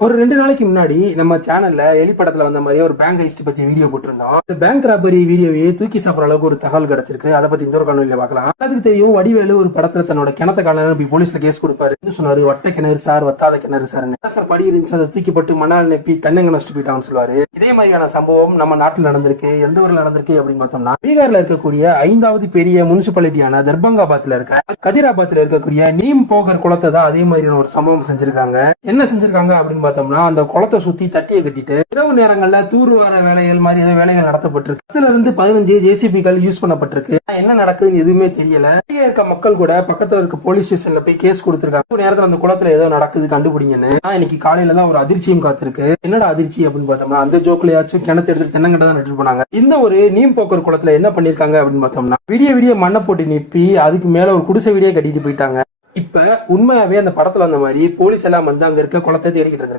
ஒரு 2 நாளைக்கு முன்னாடி நம்ம சேனல்ல எலி படத்துல வந்த மாதிரி ஒரு பேங்க் ஹெஸ்ட் பத்தி வீடியோ போட்டிருந்தோம். இந்த பேங்க் ராபரி வீடியோவையே தூக்கி சாப்பிடுற அளவுக்கு ஒரு தகவல் கிடைச்சிருக்கு. அதை பத்தி இந்த ஒரு காணொலியில பார்க்கலாம். அதுக்கு தெரியும், வடிவேலு ஒரு படத்துல தன்னோட கிணத்த காண போலீஸ்ல கேஸ் கொடுப்பாரு. சொன்னாரு, வட்ட கிணறு சார், வத்தாத கிணறு சார் படி இருந்துச்சு, அதை தூக்கி போட்டு மணால் நெப்பி தன்னங்க நஷ்டு போயிட்டான்னு சொல்லுவாரு. இதே மாதிரியான சம்பவம் நம்ம நாட்டில் நடந்திருக்கு. எந்த ஊர்ல நடந்திருக்கு அப்படின்னு பார்த்தோம்னா, பீகார்ல இருக்கக்கூடிய 5வது பெரிய முனிசிபாலிட்டியான தர்பங்காபாத்ல இருக்க கதிராபாத்ல இருக்கக்கூடிய நீம் போகர் குளத்தை தான் அதே மாதிரியான ஒரு சம்பவம் செஞ்சிருக்காங்க. என்ன செஞ்சிருக்காங்க அப்படின்னு பார்த்தோம்னா, அந்த குளத்தை சுத்தி தட்டியை கட்டிட்டு இரவு நேரங்கள்ல தூர் வர வேலைகள் மாதிரி ஏதோ வேலைகள் நடத்தப்பட்டிருக்கு. 10 இருந்து 15 ஜேசிபிகள் யூஸ் பண்ணப்பட்டிருக்கு. என்ன நடக்குதுன்னு எதுவுமே தெரியல. இருக்க மக்கள் கூட பக்கத்துல இருக்க போலீஸ் ஸ்டேஷன்ல போய் கேஸ் கொடுத்திருக்காங்க. நேரத்துல அந்த குளத்துல ஏதோ நடக்குது கண்டுபிடிங்கன்னு. இன்னைக்கு காலையில தான் ஒரு அதிர்ச்சியும் காத்திருக்கு. என்னடா அதிர்ச்சி அப்படின்னு பார்த்தோம்னா, அந்த ஜோக்லயாச்சும் கிணத்து எடுத்து தென்னங்கட்ட தான் நட்டு போனாங்க. இந்த ஒரு நீம் போக்கர் குளத்துல என்ன பண்ணிருக்காங்க அப்படின்னு பார்த்தோம்னா, விடிய மண்ணை போட்டு நிப்பி அதுக்கு மேல ஒரு குடிசை வீடியே கட்டிட்டு போயிட்டாங்க. இப்ப உண்மையாவே அந்த படத்துல அந்த மாதிரி போலீஸ் எல்லாம் வந்து அங்க இருக்க குளத்தை தேடிக்கிட்டு இருந்திருக்காங்க.